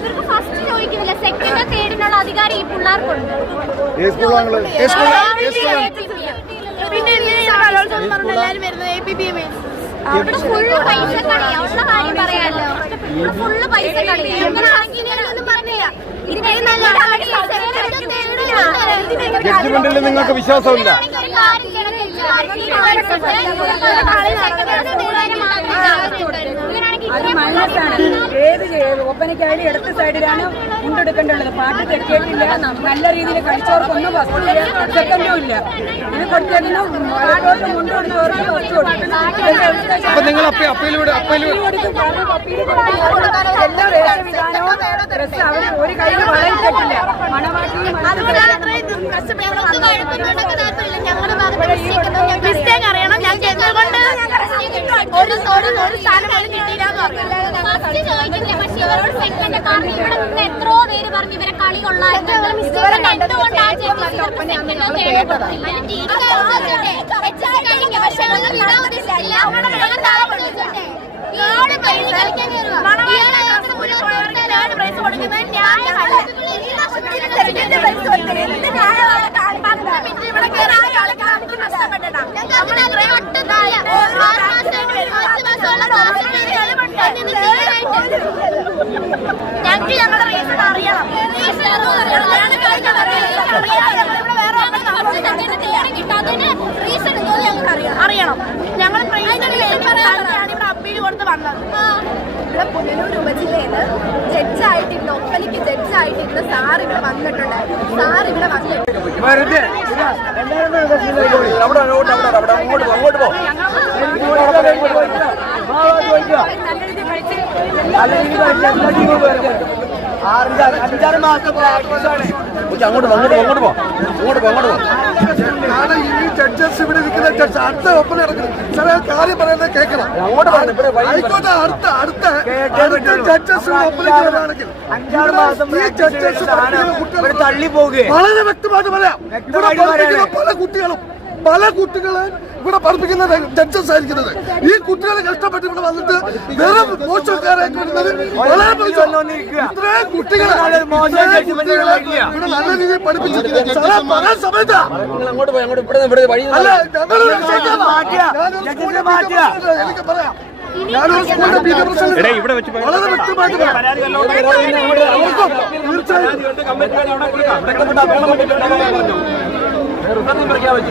ഇവർക്ക് ഫസ്റ്റ് ചോദിക്കുന്നില്ല സെക്കൻഡ് തേർഡിനുള്ള അധികാരം ഈ പിള്ളേർക്കുണ്ട് പിന്നെ എല്ലാരും വരുന്നത് എ പി ബി എം അവിടെ ഫുള്ള് പൈസ കളി അവളുടെ കാര്യം പറയാലോ ഇവിടെ ഫുള്ള് പൈസ കളി ഞങ്ങളാണെങ്കിലും പറഞ്ഞില്ല ഇതിനേം നല്ല ജഡ്ജ്മെന്റിൽ നിങ്ങൾക്ക് വിശ്വാസമില്ല അത് മൈനസാണ്. ഏത് ഒപ്പനയ്ക്കായാലും ഇടത്ത് സൈഡിലാണ് കൊണ്ടെടുക്കേണ്ടുള്ളത് പാട്ട് തെറ്റിയിട്ടില്ല നല്ല രീതിയിൽ കളിച്ചവർക്കൊന്നും വസ്തുവില്ല. സെക്കൻഡും ഇല്ല ഇത് കൊടുത്തേക്കുന്ന വലത്തോട്ട് കൊണ്ടുവരുന്നവർക്ക് വസ്തു അവർ ഒരു കയ്യിൽ വളയിട്ടിട്ടില്ല മണവാട്ടിയും മിസ്റ്റേക്ക് അറിയണം. ഞാൻ ഒരു ഒരു ഒരു സ്ഥാനം പോലും എത്രയോ പേര് പറഞ്ഞു ഇവരെ കളി കൊള്ളായിരുന്നു ഞങ്ങൾക്ക് ഞങ്ങളുടെ റീസൺ അറിയണം. അറിയണം. ഞങ്ങൾ ഇവിടെ അപ്പീൽ കൊടുത്ത് വന്നത്. ഇവിടെ പുനലൂർ ഉപജില്ലയിൽ ജഡ്ജായിട്ടിരുന്ന ഒപ്പനയ്ക്ക് ജഡ്ജായിട്ടിരുന്ന സാർ ഇവിടെ വന്നിട്ടുണ്ടായിരുന്നു സാർ ഇവിടെ വന്നിട്ട് അഞ്ചാറ് മാസം അങ്ങോട്ട് അങ്ങോട്ട് അങ്ങോട്ട് പോ. അങ്ങോട്ട് പോ അങ്ങോട്ട് പോ. കാരണം ഈ ജഡ്ജസ് ഇവിടെ ജഡ്ജ് അടുത്ത ഒപ്പന നടക്കുന്നത് ചില കാര്യം പറയുന്നത് കേൾക്കണം. അങ്ങോട്ട് ആയിക്കോട്ടെ അടുത്ത അടുത്ത. അടുത്ത ജഡ്ജസ് ഒപ്പനയ്ക്കുകയാണെങ്കിൽ അഞ്ചാറ് മാസം ഈ ജഡ്ജസ് കുട്ടികൾ തള്ളി പോകുക വളരെ വ്യക്തമായിട്ട് പറയാം. ഇവിടെ പല കുട്ടികളും പല കുട്ടികളെ ഇവിടെ പഠിപ്പിക്കുന്ന ജഡ്ജസ് ആയിരിക്കുന്നത് ഈ കുട്ടികളെ കഷ്ടപ്പെട്ട് ഇവിടെ വന്നിട്ട് വേറെ മോശക്കാരായിട്ട് വരുന്നത് വളരെ മോശം. ഇത്രയും കുട്ടികളെ ഇവിടെ നല്ല രീതിയിൽ പറയാൻ സമയത്താ. ഇവിടെ ഇവിടെ അല്ല എനിക്ക് പറയാം. ഞാനൊരു സ്കൂളിന്റെ പി ടി പ്രസിഡന്റ് വളരെ വ്യക്തമായിട്ട് പറയാം. അവർക്കും തീർച്ചയായും